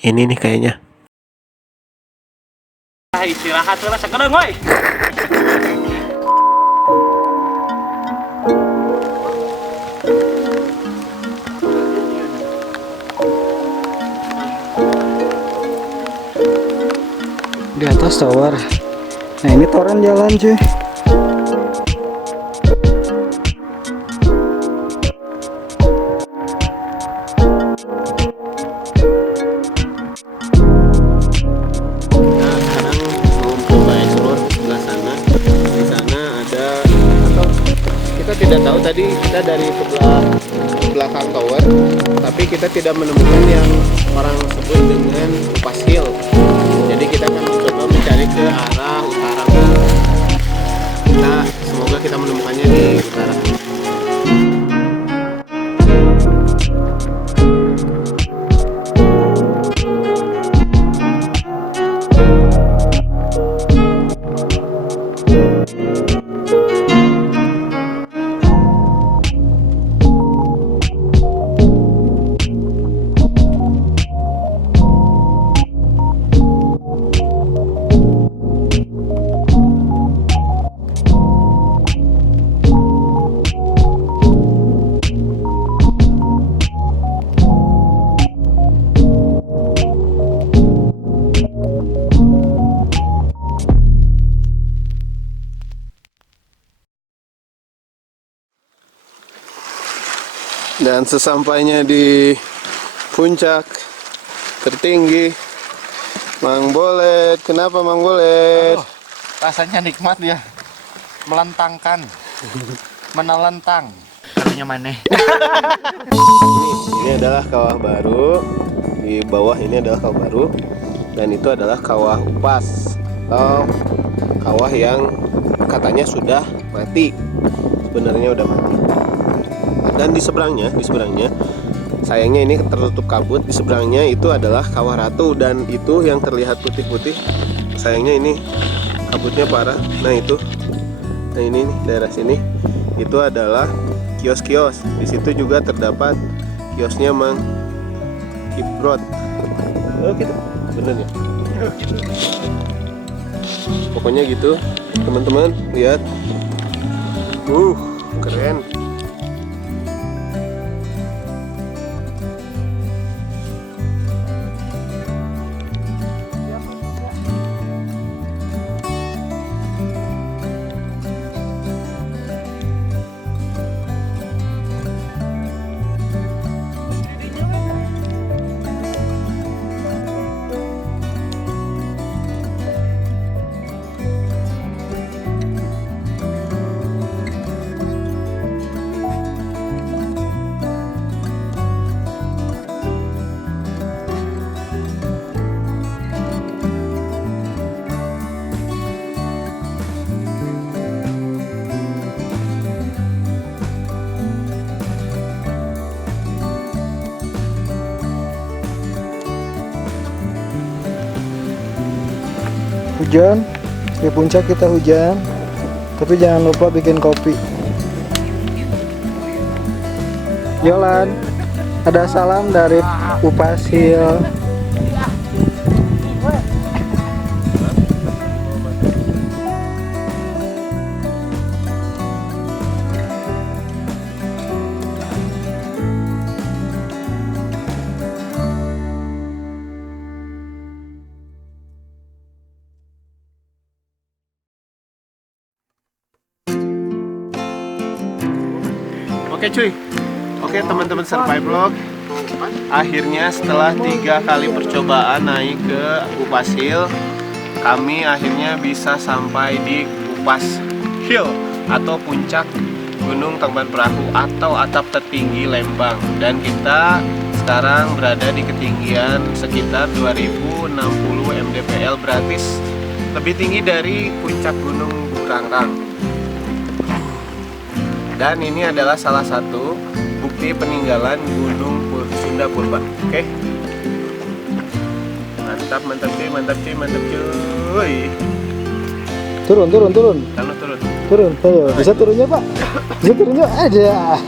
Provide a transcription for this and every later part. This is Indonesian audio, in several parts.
Ini nih kayaknya. Istirahat lah sekedeng woi. Di atas tower. Nah ini toren jalan cuy. Kita tidak tahu tadi kita dari sebelah belakang tower, tapi kita tidak menemukan yang orang sebut dengan Upas Hill. Jadi kita akan mencoba mencari ke arah utara. Semoga kita menemukannya di utara. Dan sesampainya di puncak tertinggi, Mang Bolet. Kenapa Mang Bolet? Rasanya nikmat ya. Melentangkan. Menelentang. Artinya mana? Ini adalah kawah baru. Di bawah ini adalah kawah baru. Dan itu adalah kawah Upas, atau kawah yang katanya sudah mati. Sebenarnya udah mati. Dan di seberangnya, sayangnya ini tertutup kabut. Di seberangnya itu adalah Kawah Ratu, dan itu yang terlihat putih-putih. Sayangnya ini kabutnya parah. Nah itu, nah ini nih, daerah sini itu adalah kios-kios. Di situ juga terdapat kiosnya Mang Kiprot. Oh gitu, bener ya? Pokoknya gitu, teman-teman lihat. Keren. Hujan di puncak, kita hujan, tapi jangan lupa bikin kopi. Yolan, ada salam dari Upas Hill. Oke cuy, oke teman-teman Survive Vlog, akhirnya setelah 3 kali percobaan naik ke Upas Hill, kami akhirnya bisa sampai di Upas Hill atau puncak Gunung Tangkuban Perahu atau atap tertinggi Lembang. Dan kita sekarang berada di ketinggian sekitar 2060 mdpl, berarti lebih tinggi dari puncak Gunung Burangrang. Dan ini adalah salah satu bukti peninggalan Gunung Sunda Purba. Oke. Mantap cuy. Turun. Kalau turun. Turun. Ayo, bisa turunnya, Pak? Bisa turunnya aja.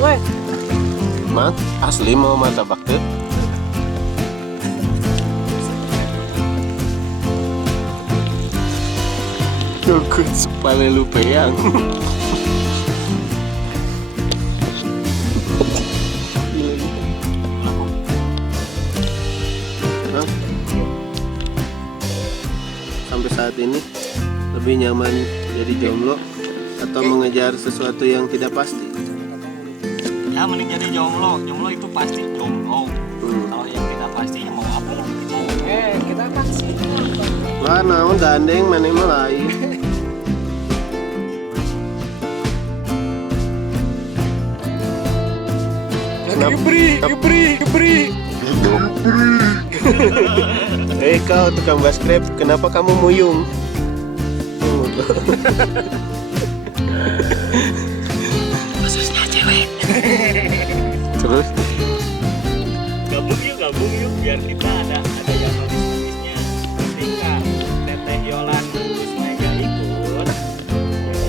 we. Mang, asli mau martabak teh. Cukup sepale lu peyang. Hah? Sampai saat ini lebih nyaman jadi jomblo atau mengejar sesuatu yang tidak pasti? Ya mending jadi jomblo. Jomblo itu pasti jomblo. Kalau yang tidak pasti ya mau apa lagi? Kita kan sih. Lah naon gandeng mana mah lain. Gebri. Kau tukang baskrep, kenapa kamu muyung? Khususnya cewek. Terus Gabung yuk biar kita ada yang manis-manisnya. Ketika Teteh Yolan terus Mega ikut,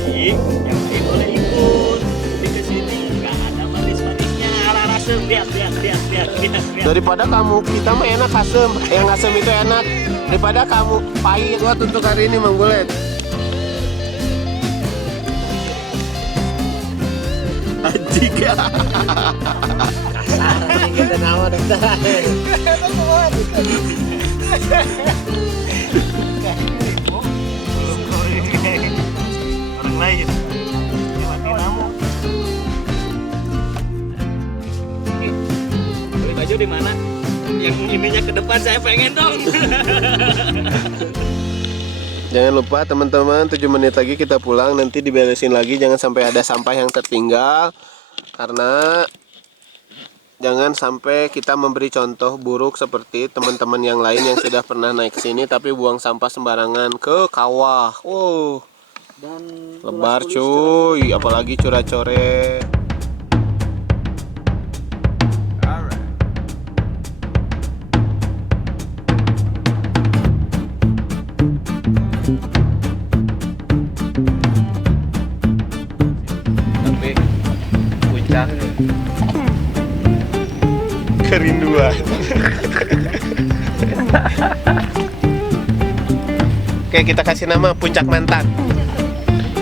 jadi yang lain boleh ikut. Tapi kesini nggak ada manis-manisnya. Rasem lihat. daripada kamu, kita mah enak asem. Yang asem itu enak daripada kamu pahit. Buat untuk hari ini Mang Bulet. Anjing. Kasar kita nama dokter. Orang lain. Mati namu. Beli baju di mana? Yang ininya ke depan saya pengen dong. Jangan lupa teman-teman, 7 menit lagi kita pulang. Nanti diberesin lagi, jangan sampai ada sampah yang tertinggal. Karena jangan sampai kita memberi contoh buruk seperti teman-teman yang lain yang sudah pernah naik ke sini tapi buang sampah sembarangan ke kawah. Dan Lebar cuy, apalagi curah-coret. Tapi puncak kerinduan. Oke, kita kasih nama Puncak Mantan.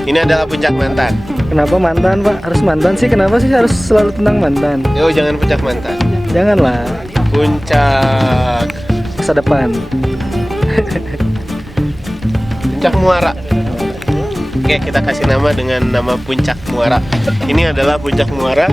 Ini adalah Puncak Mantan. Kenapa mantan, Pak? Harus mantan sih? Kenapa sih harus selalu tentang mantan? Yo, jangan Puncak Mantan. Janganlah. Puncak Masa depan. Puncak Muara. Oke, kita kasih nama dengan nama Puncak Muara. Ini adalah Puncak Muara.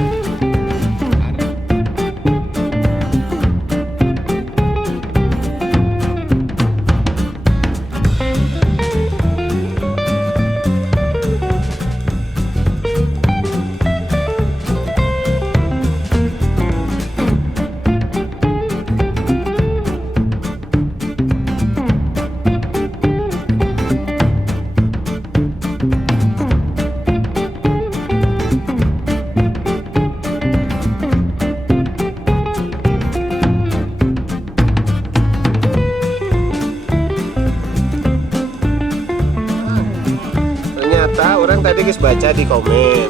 Ternyata orang tadi guys baca di komen,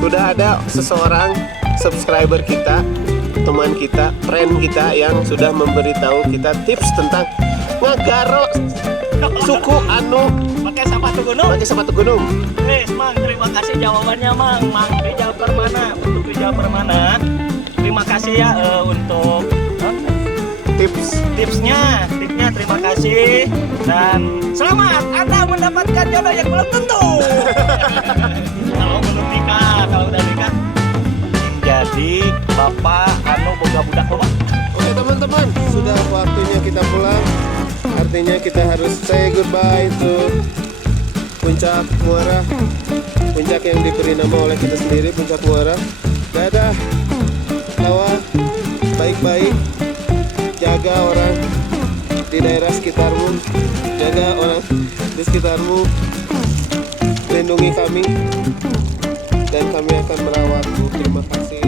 sudah ada seseorang subscriber kita, teman kita, friend kita yang sudah memberitahu kita tips tentang ngagaro suku anu Pakai sepatu gunung. pakai sepatu gunung. Wes, Mang, terima kasih jawabannya, Mang. Mang Rijal Permana. Untuk Rijal Permana, terima kasih ya untuk tipsnya terima kasih dan selamat Anda mendapatkan jodoh yang belum tentu. Kalau belum nikah, kalau udah nikah jadi bapak anu boga budak loba. Oke teman-teman, sudah waktunya kita pulang. Artinya kita harus say goodbye to Puncak Muara, puncak yang diberi nama oleh kita sendiri, Puncak Muara. Dadah, tawa baik-baik, jaga orang di daerah sekitarmu, jaga orang di sekitarmu, lindungi kami, dan kami akan merawatmu. Terima kasih.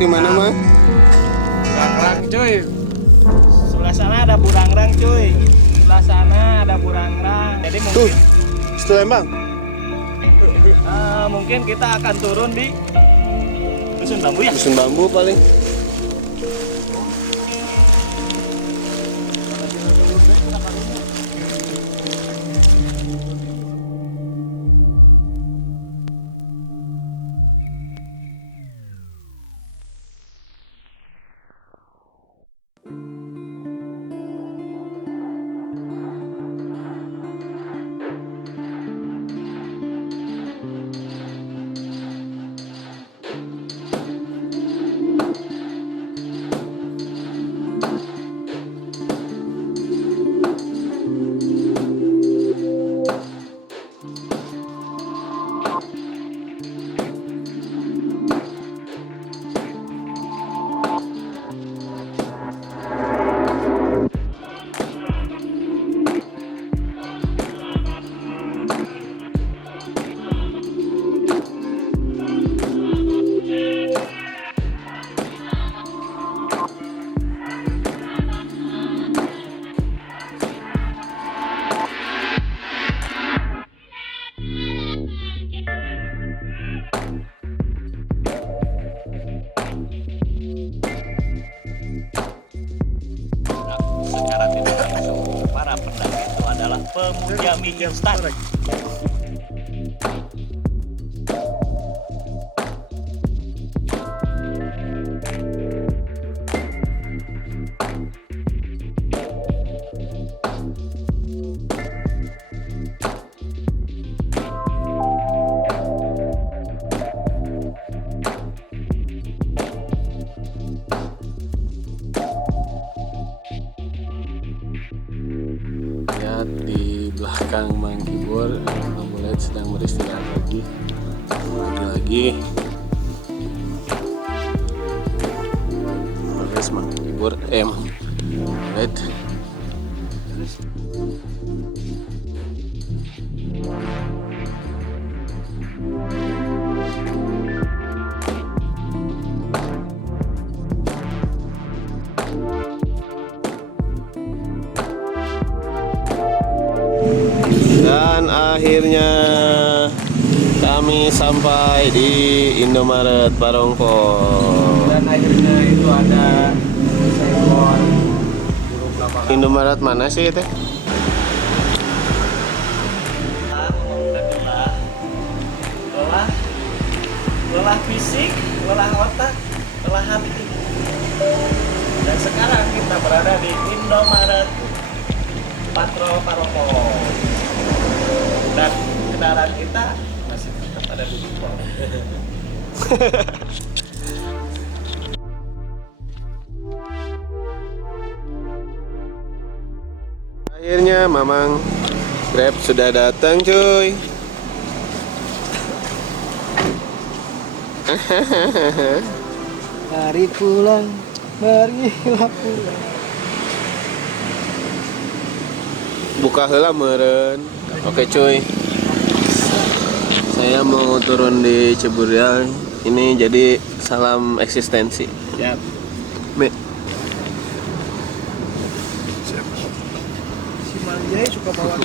di mana mah? Burangrang cuy. Sebelah sana ada burangrang cuy. Sebelah sana ada burangrang. Jadi Tuh, mungkin situ Lembang. mungkin kita akan turun di dusun bambu ya. Dusun bambu paling. Secara tidak langsung para pendaki itu adalah pemuja mie instan. Lihat di belakang Mang Kibor, Mang Bulet sedang beristirahat lagi. Terus Mang Kibor, Mang Bulet. Dan akhirnya kami sampai di Indomaret Barongko. Dan akhirnya itu ada seekor burung lapangan. Indomaret mana sih teh? Lelah fisik, lelah otak, lelah hati. Dan sekarang kita berada di Indomaret Patrol Paroko. Dan kendaraan kita masih tetap ada di depan. Akhirnya Mamang Grab sudah datang cuy. Mari pulang, marilah pulang. Buka heula meureun. Oke cuy. Saya mau turun di Ciburial. Ini jadi salam eksistensi. Siap. Me. Si Manjai suka bawa